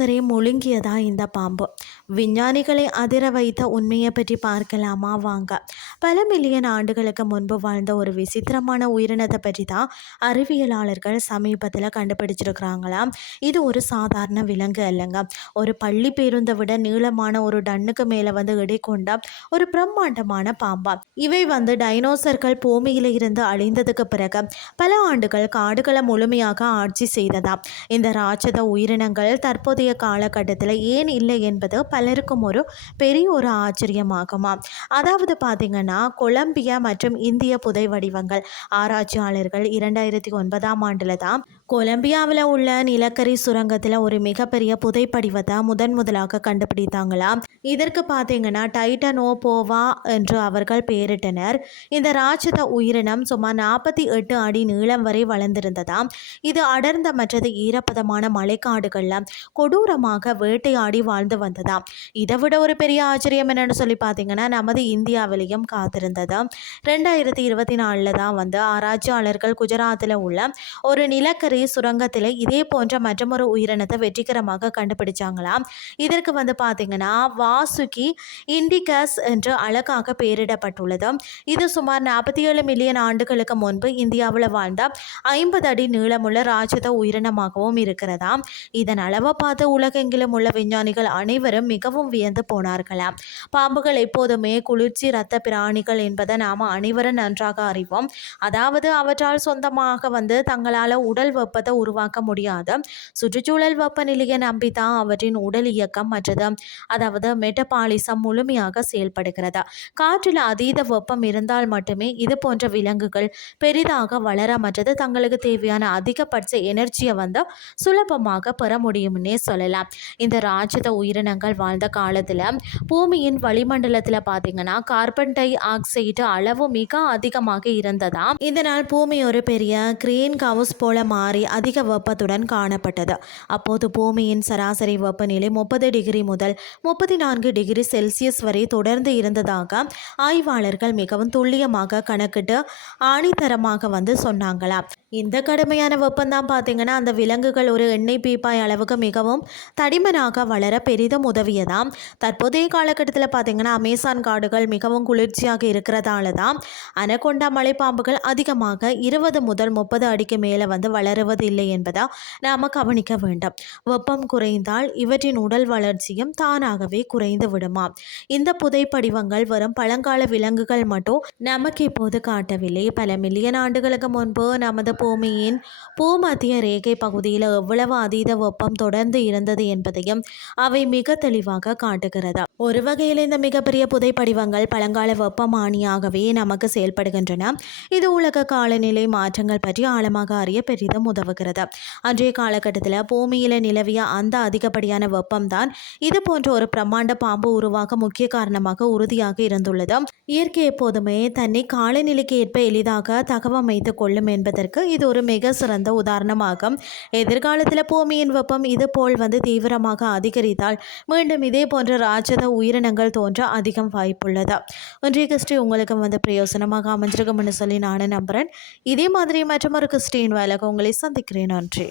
டைனோசரை முழுங்கியதா இந்த பாம்பு? விஞ்ஞானிகளை அதிர வைத்த உண்மையை பற்றி பார்க்கலாமா வாங்க. பல மில்லியன் ஆண்டுகளுக்கு முன்பு வாழ்ந்த ஒரு விசித்திரமான உயிரினத்தை பற்றி தான் அறிவியலாளர்கள் சமீபத்தில் கண்டுபிடிச்சிருக்கிறாங்களாம். இது ஒரு சாதாரண விலங்கு அல்லங்க. ஒரு பள்ளி பேருந்தை விட நீளமான ஒரு டன்னுக்கு மேலே எடை கொண்ட ஒரு பிரம்மாண்டமான பாம்பா. இவை டைனோசர்கள் பூமியில இருந்து அழிந்ததுக்கு பிறகு பல ஆண்டுகள் காடுகளை முழுமையாக ஆட்சி செய்ததாம். இந்த ராட்சத உயிரினங்கள் தற்போதைய காலகட்டத்தில் ஏன் இல்லை என்பது பலருக்கும் ஒரு பெரிய ஒரு ஆச்சரியமாகுமா. அதாவது பார்த்தீங்கன்னா, கொலம்பியா மற்றும் இந்திய புதை வடிவங்கள் ஆராய்ச்சியாளர்கள் 2009ஆம் ஆண்டில் தான் கொலம்பியாவில் உள்ள நிலக்கரி சுரங்கத்தில் ஒரு மிகப்பெரிய புதைப்படிவத்தை முதலாக கண்டுபிடித்தாங்களாம். இதற்கு பார்த்தீங்கன்னா டைட்டனோபோவா என்று அவர்கள் பெயரிட்டனர். இந்த ராட்சத உயிரினம் சுமார் 48 அடி நீளம் வரை வளர்ந்திருந்ததாம். இது அடர்ந்த மற்றது ஈரப்பதமான மழைக்காடுகளில் கொடூரமாக வேட்டையாடி வாழ்ந்து வந்ததாம். இதை விட ஒரு பெரிய ஆச்சரியம் என்னன்னு சொல்லி பார்த்தீங்கன்னா, நமது இந்தியாவிலையும் காத்திருந்தது. 2024 தான் ஆராய்ச்சியாளர்கள் குஜராத்தில் உள்ள ஒரு நிலக்கரி சுரங்கத்தில் இதே போன்ற மற்றொரு உயிரினத்தை வெற்றிகரமாக கண்டுபிடிச்சாங்களாம். இதற்கு பார்த்தீங்கன்னா வாசுகி இண்டிகஸ் என்று அழகாக பெயரிடப்பட்டுள்ளது. இது சுமார் 47 மில்லியன் ஆண்டுகளுக்கு முன்பு இந்தியாவில் வாழ்ந்த 50 அடி நீளமுள்ள ராட்சத உயிரினமாகவும் இருக்கிறதாம். இதன் அளவை பார்த்து உலகெங்கிலும் உள்ள விஞ்ஞானிகள் அனைவரும் மிகவும் வியந்து போனார்களாம். பாம்புகள் எப்போதுமே குளிர்ச்சி இரத்த பிராணிகள் என்பதை நாம் அனைவரும் நன்றாக அறிவோம். அதாவது அவற்றால் சொந்தமாக தங்களால் உடல் வெப்பத்தை உருவாக்க முடியாது. சுற்றுச்சூழல் வெப்பநிலையை நம்பித்தான் அவற்றின் உடல் இயக்கம் மற்றது அதாவது மெட்டபாலிசம் முழுமையாக செயல்படுகிறது. காற்றில் அதீத வெப்பம் இருந்தால் மட்டுமே இது போன்ற விலங்குகள் பெரிதாக வளர மற்றது தங்களுக்கு தேவையான அதிகபட்ச எனர்ஜியை சுலபமாக பெற முடியும்னே சொல்லலாம். இந்த ராட்சத உயிரினங்கள் வாழ்ந்த காலத்தில் பூமியின் வளிமண்டலத்தில் பார்த்தீங்கன்னா கார்பன் டை ஆக்சைடு அளவு மிக அதிகமாக இருந்ததாம். இதனால் பூமி ஒரு பெரிய கிரீன் ஹவுஸ் போல மாறி அதிக வெப்பத்துடன் காணப்பட்டது. அப்போது பூமியின் சராசரி வெப்பநிலை 30 டிகிரி முதல் 34 டிகிரி செல்சியஸ் வரை தொடர்ந்து இருந்ததாக ஆய்வாளர்கள் மிகவும் துல்லியமாக கணக்கிட்டு ஆணித்தரமாக சொன்னாங்களாம். இந்த கடுமையான வெப்பம்தான் பார்த்தீங்கன்னா அந்த விலங்குகள் ஒரு எண்ணெய் பீப்பாய் அளவுக்கு மிகவும் தடிமனாக வளர பெரிதும் உதவியதாம். தற்போதைய காலகட்டத்தில் பார்த்தீங்கன்னா அமேசான் காடுகள் மிகவும் குளிர்ச்சியாக இருக்கிறதால தான் அனகொண்டா மலைப்பாம்புகள் அதிகமாக 20 முதல் 30 அடிக்கு மேலே வளருவதில்லை என்பதை நாம் கவனிக்க வேண்டும். வெப்பம் குறைந்தால் இவற்றின் உடல் வளர்ச்சியும் தானாகவே குறைந்து விடுமா. இந்த புதைப்படிவங்கள் வரும் பழங்கால விலங்குகள் மட்டும் நமக்கு இப்போது காட்டவில்லை. பல மில்லியன் ஆண்டுகளுக்கு முன்பு நமது பூமியின் பூமத்திய ரேகை பகுதியில் எவ்வளவு அதீத வெப்பம் தொடர்ந்து இருந்தது என்பதையும் அவை மிக தெளிவாக காட்டுகிறது. ஒரு வகையில் இந்த மிகப்பெரிய புதைப்படிவங்கள் பழங்கால வெப்பமானியாகவே நமக்கு செயல்படுகின்றன. இது உலக காலநிலை மாற்றங்கள் பற்றி ஆழமாக அறிய பெரிதும் உதவுகிறது. அன்றைய காலகட்டத்தில் பூமியில் நிலவிய அந்த அதிகப்படியான வெப்பம்தான் இது போன்ற ஒரு பிரம்மாண்ட பாம்பு உருவாக முக்கிய காரணமாக உறுதியாக இருந்துள்ளது. இயற்கை எப்போதுமே தன்னை காலநிலைக்கு ஏற்ப எளிதாக தகவமைத்துக் கொள்ளும் என்பதற்கு இது ஒரு மிக சிறந்த உதாரணமாகும். எதிர்காலத்தில் பூமியின் வெப்பம் இது போல் தீவிரமாக அதிகரித்தால் மீண்டும் இதே போன்ற ராட்சத உயிரினங்கள் தோன்ற அதிகம் வாய்ப்புள்ளது. இன்றைய கிறிஸ்டி உங்களுக்கு பிரயோசனமாக அமைஞ்சிருக்கும்னு சொல்லி நானும் நம்புகிறேன். இதே மாதிரி மற்றொரு கிறிஸ்டின் வேலைக்கு உங்களை சந்திக்கிறேன். நன்றி.